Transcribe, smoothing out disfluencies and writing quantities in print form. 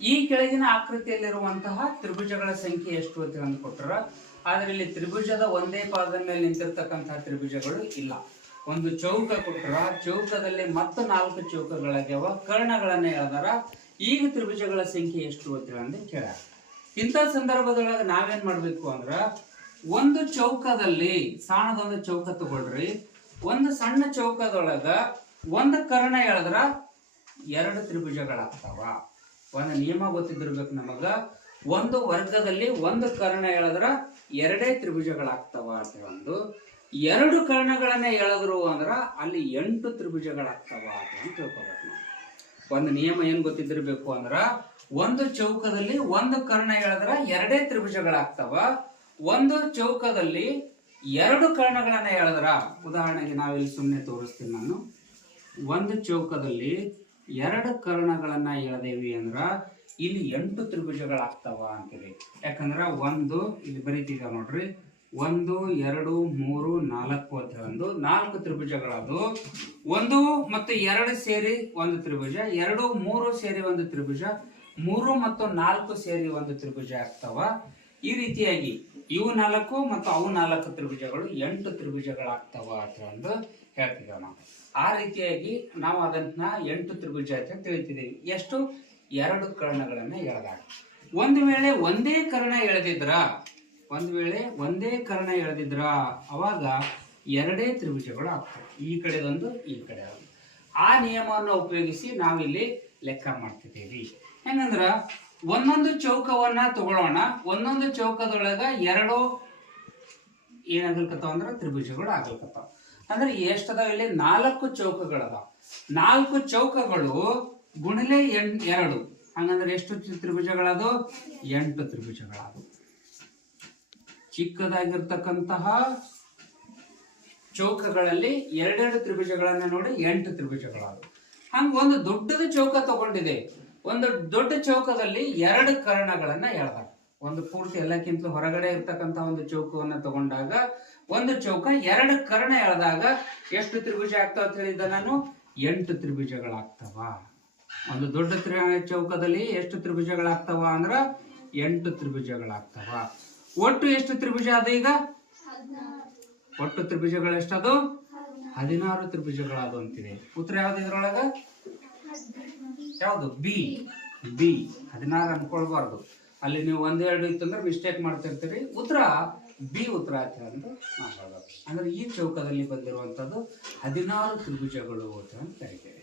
ಈ ಕೆಳಗಿನ ಆಕೃತಿಯಲ್ಲಿರುವಂತಹ ತ್ರಿಭುಜಗಳ ಸಂಖ್ಯೆ ಎಷ್ಟು ಅಂತ ಅಂದ್ಕೊಟ್ರ, ಆದ್ರೆ ಇಲ್ಲಿ ತ್ರಿಭುಜದ ಒಂದೇ ಪಾದದ ಮೇಲೆ ನಿಂತಿರ್ತಕ್ಕಂತಹ ತ್ರಿಭುಜಗಳು ಇಲ್ಲ. ಒಂದು ಚೌಕ ಕೊಟ್ರ, ಚೌಕದಲ್ಲಿ ಮತ್ತೆ 4 ಚೌಕಗಳಾಗ್ಯಾವ, ಕರ್ಣಗಳನ್ನ ಎಳೆದಾರ. ಈಗ ತ್ರಿಭುಜಗಳ ಸಂಖ್ಯೆ ಎಷ್ಟು ಅಂತ ಕೇಳ. ಇಂಥ ಸಂದರ್ಭದೊಳಗೆ ನಾವೇನ್ ಮಾಡ್ಬೇಕು ಅಂದ್ರ, ಒಂದು ಚೌಕದಲ್ಲಿ ಸಣ್ಣದೊಂದು ಚೌಕ ತಗೊಳ್ರಿ, ಒಂದು ಸಣ್ಣ ಚೌಕದೊಳಗ ಒಂದು ಕರ್ಣ ಎಳೆದ್ರ 2 ತ್ರಿಭುಜಗಳಾಗ್ತಾವ. ಒಂದು ನಿಯಮ ಗೊತ್ತಿದ್ದಿರ್ಬೇಕು ನಮಗ, ಒಂದು ವರ್ಗದಲ್ಲಿ ಒಂದು ಕರ್ಣ ಎಳೆದ್ರ 2 ತ್ರಿಭುಜಗಳಾಗ್ತಾವ ಅಂತ. ಒಂದು 2 ಕರ್ಣಗಳನ್ನ ಎಳೆದ್ರು ಅಂದ್ರ ಅಲ್ಲಿ 8 ತ್ರಿಭುಜಗಳಾಗ್ತಾವ ಅಂತ ತಿಳ್ಕೊಬೇಕು ನಾವು. ಒಂದು ನಿಯಮ ಏನ್ ಗೊತ್ತಿದ್ದಿರ್ಬೇಕು ಅಂದ್ರ, ಒಂದು ಚೌಕದಲ್ಲಿ ಒಂದು ಕರ್ಣ ಎಳೆದ್ರ 2 ತ್ರಿಭುಜಗಳಾಗ್ತಾವ. ಒಂದು ಚೌಕದಲ್ಲಿ 2 ಕರ್ಣಗಳನ್ನ ಎಳೆದ್ರ, ಉದಾಹರಣೆಗೆ ನಾವಿಲ್ಲಿ ಸುಮ್ಮನೆ ತೋರಿಸ್ತೀನಿ ನಾನು. ಒಂದು ಚೌಕದಲ್ಲಿ 2 ಕರ್ಣಗಳನ್ನ ಎಳೆದೇವಿ ಅಂದ್ರ ಇಲ್ಲಿ 8 ತ್ರಿಭುಜಗಳಾಗ್ತಾವ ಅಂತೇಳಿ. ಯಾಕಂದ್ರ ಒಂದು ಇಲ್ಲಿ ಬರೀತಿದ ನೋಡ್ರಿ, 1 2 3 4 ಅಂತ ಒಂದು 4 ತ್ರಿಭುಜಗಳದು. 1 ಮತ್ತು 2 ಸೇರಿ ಒಂದು ತ್ರಿಭುಜ, 2 3 ಸೇರಿ ಒಂದು ತ್ರಿಭುಜ, 3 ಮತ್ತು 4 ಸೇರಿ ಒಂದು ತ್ರಿಭುಜ ಆಗ್ತಾವ. ಈ ರೀತಿಯಾಗಿ ಇವು 4 ಮತ್ತು ಅವು 4 ತ್ರಿಭುಜಗಳು 8 ತ್ರಿಭುಜಗಳಾಗ್ತಾವ ಅಂತ ಒಂದು ಹೇಳ್ತಿದ್ದೇವೆ ನಾವು. ಆ ರೀತಿಯಾಗಿ ನಾವು ಅದನ್ನ 8 ತ್ರಿಭುಜ ಅಂತ ತಿಳಿತಿದ್ದೇವೆ. ಎಷ್ಟು? 2 ಕರ್ಣಗಳನ್ನ ಎಳೆದಾಗ. ಒಂದು ವೇಳೆ ಒಂದೇ ಕರ್ಣ ಎಳೆದಿದ್ರ, ಅವಾಗ 2 ತ್ರಿಭುಜಗಳು ಆಗ್ತವೆ. ಈ ಕಡೆದೊಂದು, ಈ ಕಡೆ ಒಂದು. ಆ ನಿಯಮವನ್ನು ಉಪಯೋಗಿಸಿ ನಾವಿಲ್ಲಿ ಲೆಕ್ಕ ಮಾಡ್ತಿದ್ದೇವೆ. ಹೆಂಗಂದ್ರ ಒಂದೊಂದು ಚೌಕವನ್ನ ತಗೊಳ್ಳೋಣ, ಒಂದೊಂದು ಚೌಕದೊಳಗ 2 ಏನಾಗಲ್ಕತ್ತಾವ ಅಂದ್ರ ತ್ರಿಭುಜಗಳು ಆಗಲ್ಕತ್ತಾವ. ಅಂದ್ರೆ ಎಷ್ಟದಾವ ಇಲ್ಲಿ? 4 ಚೌಕಗಳದಾವ. 4 ಚೌಕಗಳು ಗುಣಲೆ 2, ಹಂಗಂದ್ರೆ ಎಷ್ಟು ತ್ರಿಭುಜಗಳದು? 8 ತ್ರಿಭುಜಗಳದು. ಚಿಕ್ಕದಾಗಿರ್ತಕ್ಕಂತಹ ಚೌಕಗಳಲ್ಲಿ 2 ತ್ರಿಭುಜಗಳನ್ನ ನೋಡಿ 8 ತ್ರಿಭುಜಗಳದು. ಹಂಗ ಒಂದು ದೊಡ್ಡದ ಚೌಕ ತಗೊಂಡಿದೆ, ಒಂದು ದೊಡ್ಡ ಚೌಕದಲ್ಲಿ 2 ಕರ್ಣಗಳನ್ನ ಎಳೆದಾಗ, ಒಂದು ಪೂರ್ತಿ ಎಲ್ಲಕ್ಕಿಂತ ಹೊರಗಡೆ ಇರ್ತಕ್ಕಂಥ ಒಂದು ಚೌಕವನ್ನ ತಗೊಂಡಾಗ ಒಂದು ಚೌಕ 2 ಕರ್ಣ ಎಳೆದಾಗ ಎಷ್ಟು ತ್ರಿಭುಜ ಆಗ್ತಾವ ಅಂತ ಹೇಳಿದ್ದ ನಾನು? 8 ತ್ರಿಭುಜಗಳಾಗ್ತಾವ. ಒಂದು ದೊಡ್ಡ ಚೌಕದಲ್ಲಿ ಎಷ್ಟು ತ್ರಿಭುಜಗಳಾಗ್ತಾವ ಅಂದ್ರ 8 ತ್ರಿಭುಜಗಳಾಗ್ತಾವ. ಒಟ್ಟು ಎಷ್ಟು ತ್ರಿಭುಜ ಅದು? ಈಗ ಒಟ್ಟು ತ್ರಿಭುಜಗಳು ಎಷ್ಟದು? 16 ತ್ರಿಭುಜಗಳದು ಅಂತಿದೆ. ಉತ್ತರ ಯಾವ್ದು ಇದ್ರೊಳಗ? ಯಾವುದು? ಬಿ. 16 ಅನ್ಕೊಳ್ಬಾರ್ದು. ಅಲ್ಲಿ ನೀವು 1 2 ಇತ್ತಂದ್ರೆ ಮಿಸ್ಟೇಕ್ ಮಾಡ್ತಿರ್ತೀರಿ. ಉತ್ತರ ಬಿ ಉತ್ತರ ಅಂತ ಮಾತಾಡೋದು. ಅಂದ್ರೆ ಈ ಚೌಕದಲ್ಲಿ ಬಂದಿರುವಂತದ್ದು 16 ತ್ರಿಭುಜಗಳು ಅಂತ ಹೇಳ್ತೇವೆ.